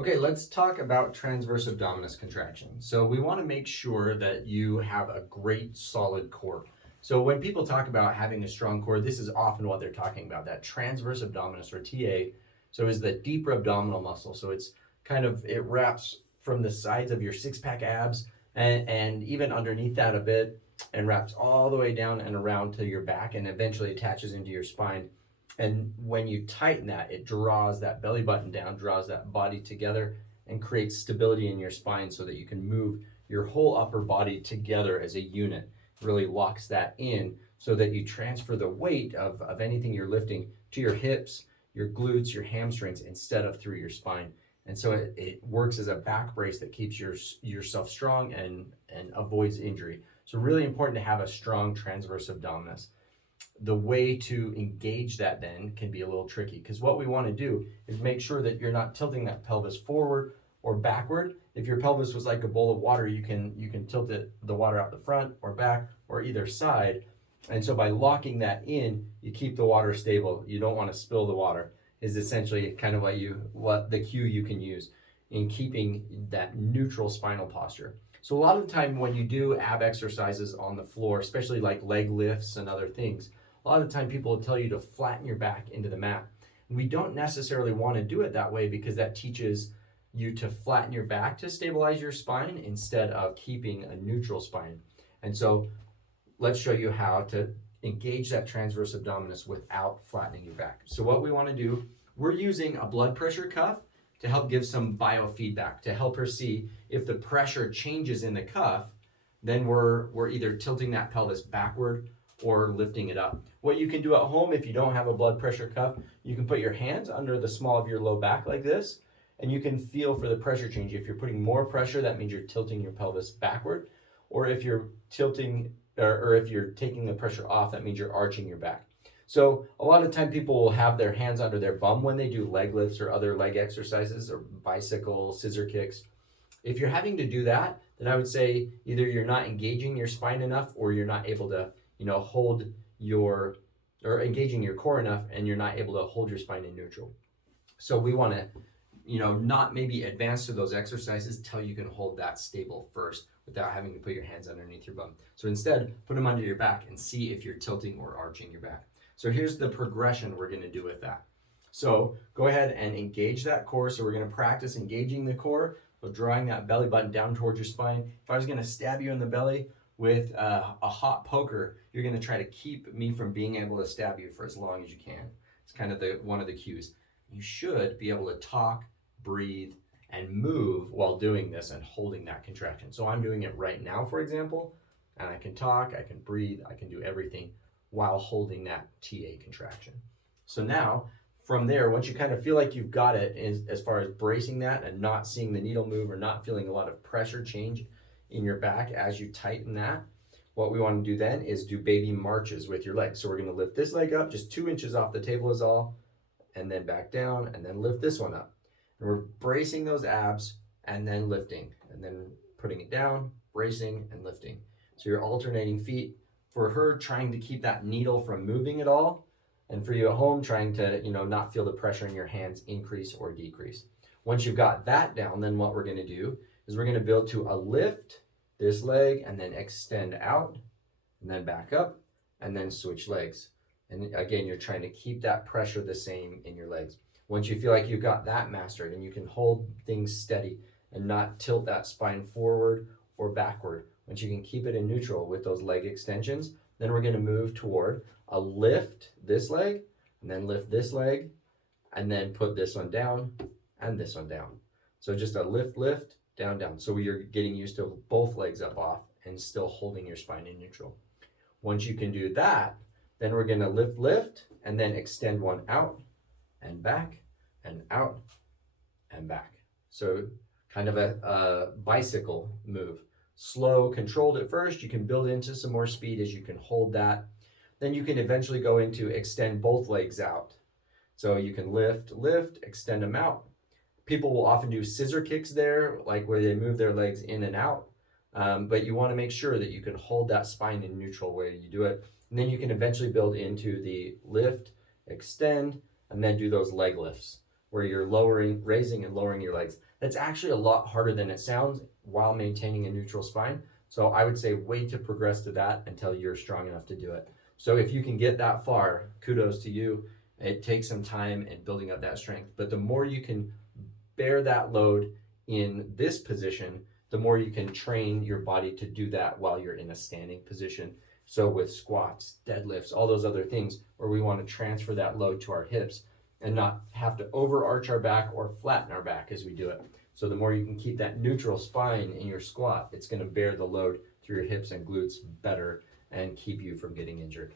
Okay, let's talk about transverse abdominis contraction. So we want to make sure that you have a great solid core. So when people talk about having a strong core, this is often what they're talking about, that transverse abdominis or TA. So is the deeper abdominal muscle. So it's it wraps from the sides of your six-pack abs and even underneath that a bit and wraps all the way down and around to your back and eventually attaches into your spine. And when you tighten that, it draws that belly button down, draws that body together, and creates stability in your spine so that you can move your whole upper body together as a unit. It really locks that in so that you transfer the weight of anything you're lifting to your hips, your glutes, your hamstrings, instead of through your spine. And so it works as a back brace that keeps yourself strong and avoids injury. So really important to have a strong transverse abdominis. The way to engage that then can be a little tricky, because what we want to do is make sure that you're not tilting that pelvis forward or backward. If your pelvis was like a bowl of water, you can tilt the water out the front or back or either side. And so by locking that in, you keep the water stable. You don't want to spill the water, is essentially kind of what the cue you can use in keeping that neutral spinal posture. So a lot of the time when you do ab exercises on the floor, especially like leg lifts and other things, a lot of the time people will tell you to flatten your back into the mat. We don't necessarily want to do it that way because that teaches you to flatten your back to stabilize your spine instead of keeping a neutral spine. And so let's show you how to engage that transverse abdominis without flattening your back. So what we want to do, we're using a blood pressure cuff to help give some biofeedback, to help her see if the pressure changes in the cuff, then we're either tilting that pelvis backward or lifting it up. What you can do at home if you don't have a blood pressure cuff, you can put your hands under the small of your low back like this, and you can feel for the pressure change. If you're putting more pressure, that means you're tilting your pelvis backward, or if you're tilting, or if you're taking the pressure off, that means you're arching your back. So a lot of time people will have their hands under their bum when they do leg lifts or other leg exercises or bicycle, scissor kicks. If you're having to do that, then I would say either you're not engaging your spine enough or you're not able to, hold or engaging your core enough and you're not able to hold your spine in neutral. So we want to, not maybe advance to those exercises till you can hold that stable first without having to put your hands underneath your bum. So instead, put them under your back and see if you're tilting or arching your back. So here's the progression we're going to do with that. So go ahead and engage that core. So we're going to practice engaging the core, so drawing that belly button down towards your spine. If I was going to stab you in the belly with a hot poker, you're going to try to keep me from being able to stab you for as long as you can. It's kind of one of the cues. You should be able to talk, breathe, and move while doing this and holding that contraction. So I'm doing it right now, for example, and I can talk, I can breathe, I can do everything while holding that TA contraction. So now, from there, once you kind of feel like you've got it as far as bracing that and not seeing the needle move or not feeling a lot of pressure change in your back as you tighten that, what we want to do then is do baby marches with your legs. So we're going to lift this leg up, just 2 inches off the table is all, and then back down, and then lift this one up. And we're bracing those abs and then lifting, and then putting it down, bracing and lifting. So you're alternating feet. For her, trying to keep that needle from moving at all, and for you at home, trying to not feel the pressure in your hands increase or decrease. Once you've got that down, then what we're going to do is we're going to build to a lift, this leg, and then extend out, and then back up, and then switch legs. And again, you're trying to keep that pressure the same in your legs. Once you feel like you've got that mastered and you can hold things steady and not tilt that spine forward or backward, once you can keep it in neutral with those leg extensions, then we're going to move toward a lift this leg, and then lift this leg, and then put this one down and this one down. So just a lift, lift, down, down. So you're getting used to both legs up off and still holding your spine in neutral. Once you can do that, then we're going to lift, lift, and then extend one out and back and out and back. So kind of a bicycle move. Slow, controlled at first. You can build into some more speed as you can hold that. Then you can eventually go into extend both legs out. So you can lift, lift, extend them out. People will often do scissor kicks there, like where they move their legs in and out. But you want to make sure that you can hold that spine in neutral where you do it. And then you can eventually build into the lift, extend, and then do those leg lifts. where you're raising and lowering your legs. That's actually a lot harder than it sounds while maintaining a neutral spine. So I would say wait to progress to that until you're strong enough to do it. So if you can get that far, kudos to you. It takes some time and building up that strength, but the more you can bear that load in this position, the more you can train your body to do that while you're in a standing position. So with squats, deadlifts, all those other things where we want to transfer that load to our hips and not have to overarch our back or flatten our back as we do it. So the more you can keep that neutral spine in your squat, it's going to bear the load through your hips and glutes better and keep you from getting injured.